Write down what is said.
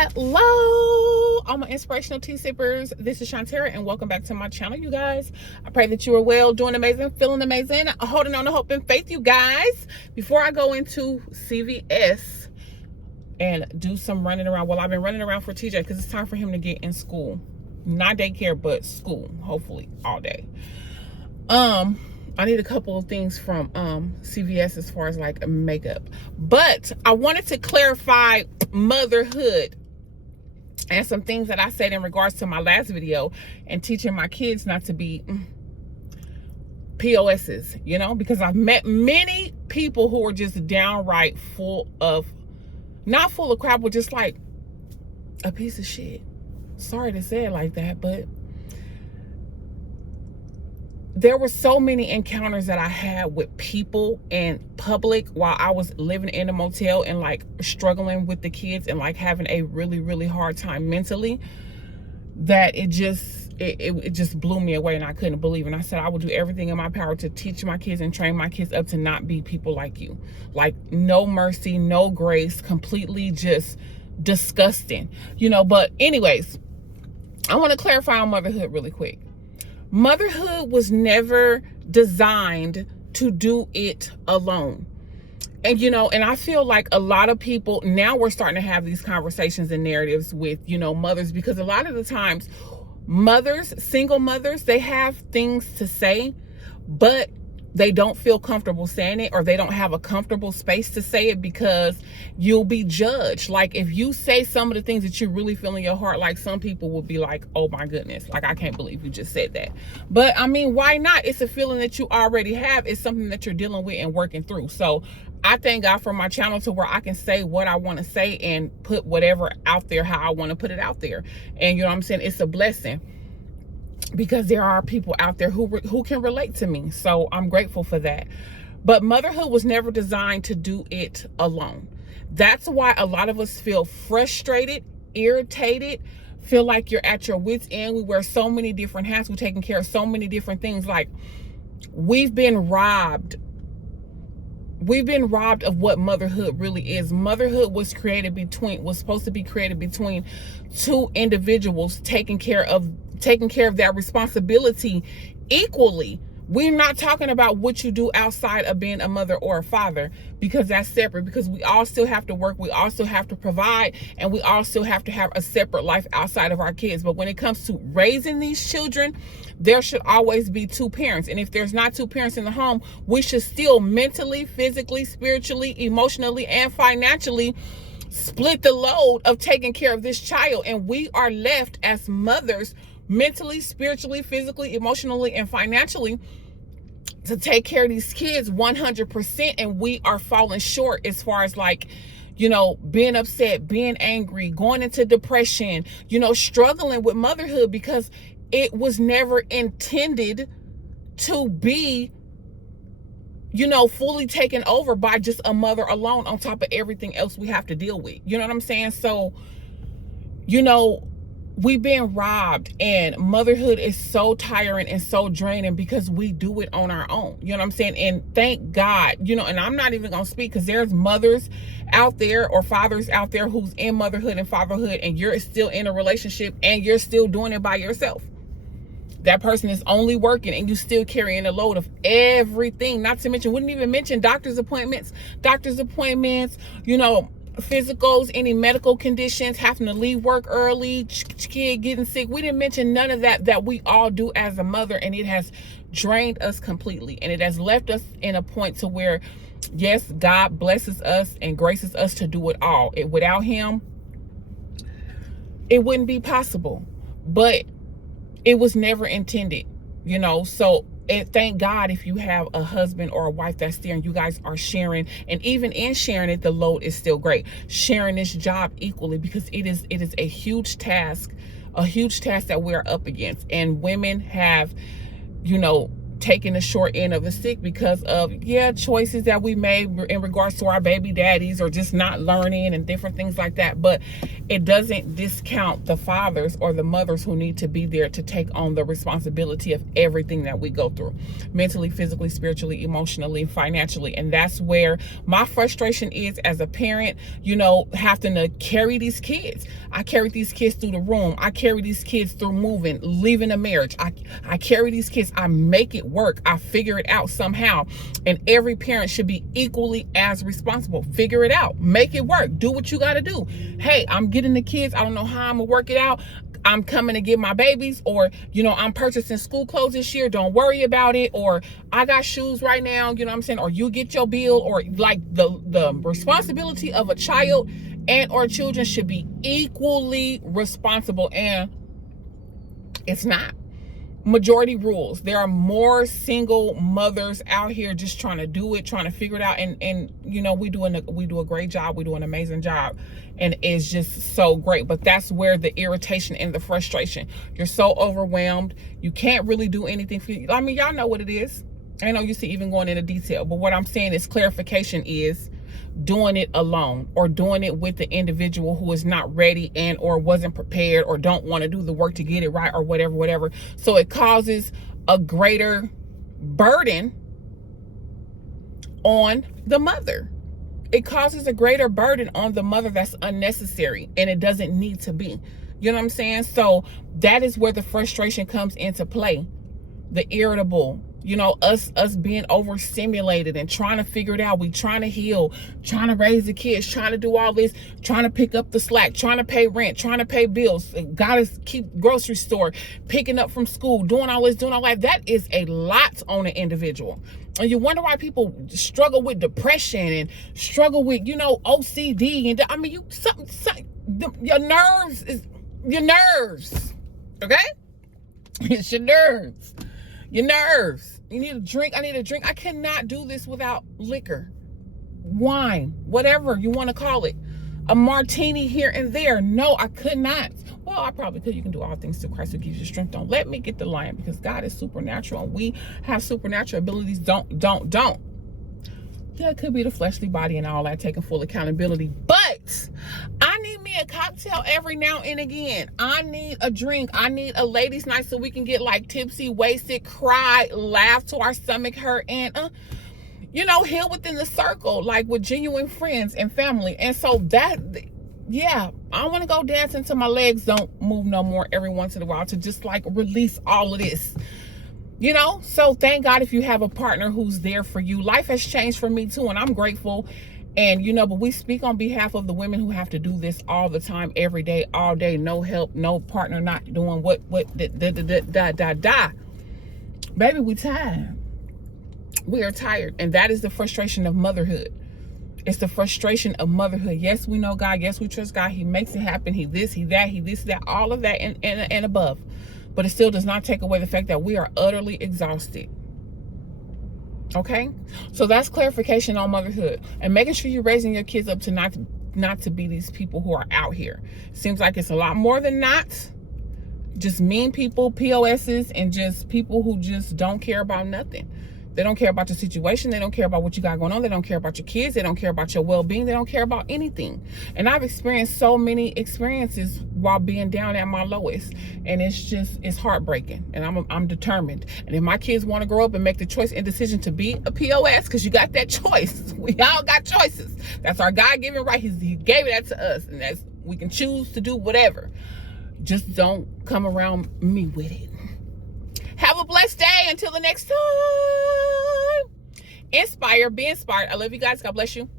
Hello, all my inspirational tea sippers. This is Shantara, and welcome back to my channel, you guys. I pray that you are well, doing amazing, feeling amazing, holding on to hope and faith, you guys. Before I go into CVS and do some running around, well, I've been running around for TJ because it's time for him to get in school. Not daycare, but school, hopefully all day. I need a couple of things from CVS as far as like makeup. But I wanted to clarify motherhood and some things that I said in regards to my last video and teaching my kids not to be POSs, you know, because I've met many people who are just downright not full of crap, but just like a piece of shit. Sorry to say it like that, but there were so many encounters that I had with people in public while I was living in a motel and like struggling with the kids and like having a really, really hard time mentally, that it just blew me away and I couldn't believe it. And I said I would do everything in my power to teach my kids and train my kids up to not be people like you. Like no mercy, no grace, completely just disgusting, you know. But anyways, I want to clarify on motherhood really quick. Motherhood was never designed to do it alone. And, you know, and I feel like a lot of people, now we're starting to have these conversations and narratives with, you know, mothers, because a lot of the times mothers, single mothers, they have things to say, but they don't feel comfortable saying it, or they don't have a comfortable space to say it because you'll be judged. Like if you say some of the things that you really feel in your heart, like some people will be like, oh my goodness, like I can't believe you just said that. But I mean, why not? It's a feeling that you already have. It's something that you're dealing with and working through. So I thank God for my channel to where I can say what I want to say and put whatever out there how I want to put it out there. And you know what I'm saying? It's a blessing, because there are people out there who can relate to me. So I'm grateful for that. But motherhood was never designed to do it alone. That's why a lot of us feel frustrated, irritated, feel like you're at your wit's end. We wear so many different hats. We're taking care of so many different things. Like we've been robbed. We've been robbed of what motherhood really is. Motherhood was supposed to be created between two individuals taking care of that responsibility equally. We're not talking about what you do outside of being a mother or a father, because that's separate, because we all still have to work, we all still have to provide, and we all still have to have a separate life outside of our kids. But when it comes to raising these children, there should always be two parents. And if there's not two parents in the home, we should still mentally, physically, spiritually, emotionally, and financially split the load of taking care of this child. And we are left as mothers mentally, spiritually, physically, emotionally, and financially to take care of these kids 100%. And we are falling short as far as like, you know, being upset, being angry, going into depression, you know, struggling with motherhood, because it was never intended to be, you know, fully taken over by just a mother alone on top of everything else we have to deal with. You know what I'm saying? So, you know, we've been robbed, and motherhood is so tiring and so draining because we do it on our own. You know what I'm saying? And thank God, you know, and I'm not even going to speak, because there's mothers out there or fathers out there who's in motherhood and fatherhood, and you're still in a relationship and you're still doing it by yourself. That person is only working and you still carrying a load of everything. Not to mention, wouldn't even mention doctor's appointments, you know, physicals, any medical conditions, having to leave work early, kid getting sick. We didn't mention none of that we all do as a mother, and it has drained us completely. And it has left us in a point to where, yes, God blesses us and graces us to do it all. Without him, it wouldn't be possible. But it was never intended, you know. So and thank God if you have a husband or a wife that's there and you guys are sharing, and even in sharing it, the load is still great. Sharing this job equally, because it is a huge task that we're up against. And women have, you know, taken the short end of the stick because of, choices that we made in regards to our baby daddies, or just not learning and different things like that. But it doesn't discount the fathers or the mothers who need to be there to take on the responsibility of everything that we go through, mentally, physically, spiritually, emotionally, financially. And that's where my frustration is as a parent, you know, having to carry these kids. I carry these kids through the room. I carry these kids through moving, leaving a marriage. I carry these kids. I make it work. I figure it out somehow. And every parent should be equally as responsible. Figure it out. Make it work. Do what you got to do. Hey, I'm getting the kids. I don't know how I'm going to work it out. I'm coming to get my babies, or, you know, I'm purchasing school clothes this year. Don't worry about it. Or I got shoes right now, you know what I'm saying? Or you get your bill, or like the responsibility of a child and or children should be equally responsible. And it's not. Majority rules. There are more single mothers out here just trying to do it, trying to figure it out. And you know, we do a great job. We do an amazing job. And it's just so great. But that's where the irritation and the frustration. You're so overwhelmed. You can't really do anything for you. I mean, y'all know what it is. I know you see even going into detail. But what I'm saying is clarification is doing it alone, or doing it with the individual who is not ready and or wasn't prepared or don't want to do the work to get it right, or whatever. So it causes a greater burden on the mother. It causes a greater burden on the mother that's unnecessary, and it doesn't need to be. You know what I'm saying? So that is where the frustration comes into play. The irritable, you know, us being overstimulated and trying to figure it out. We trying to heal, trying to raise the kids, trying to do all this, trying to pick up the slack, trying to pay rent, trying to pay bills, gotta keep grocery store, picking up from school, doing all this, doing all that. That is a lot on an individual. And you wonder why people struggle with depression and struggle with, you know, OCD. And I mean, your nerves, okay? It's your nerves. Your nerves. You need a drink. I need a drink. I cannot do this without liquor, wine, whatever you want to call it. A martini here and there. No, I could not. Well, I probably could. You can do all things through Christ who gives you strength. Don't let me get the lion, because God is supernatural and we have supernatural abilities. Don't. Yeah, it could be the fleshly body and all that, taking full accountability. But I need me a cocktail every now and again. I need a drink. I need a ladies' night so we can get like tipsy, wasted, cry, laugh till our stomach hurt, and you know, heal within the circle, like with genuine friends and family. And so that, yeah, I want to go dance until my legs don't move no more every once in a while, to just like release all of this. You know, so thank God if you have a partner who's there for you. Life has changed for me too, and I'm grateful. And, you know, but we speak on behalf of the women who have to do this all the time, every day, all day, no help, no partner, not doing Baby, we tired. We are tired. And that is the frustration of motherhood. It's the frustration of motherhood. Yes, we know God. Yes, we trust God. He makes it happen. He this, he that, he this, that, all of that and above. But it still does not take away the fact that we are utterly exhausted. Okay? So that's clarification on motherhood. And making sure you're raising your kids up to not to be these people who are out here. Seems like it's a lot more than not. Just mean people, POSs, and just people who just don't care about nothing. They don't care about your situation. They don't care about what you got going on. They don't care about your kids. They don't care about your well-being. They don't care about anything. And I've experienced so many experiences while being down at my lowest. And it's heartbreaking. And I'm determined. And if my kids want to grow up and make the choice and decision to be a POS, because you got that choice. We all got choices. That's our God-given right. He gave that to us. And that's, we can choose to do whatever. Just don't come around me with it. Have a blessed day. Until the next time. Inspire, be inspired. I love you guys. God bless you.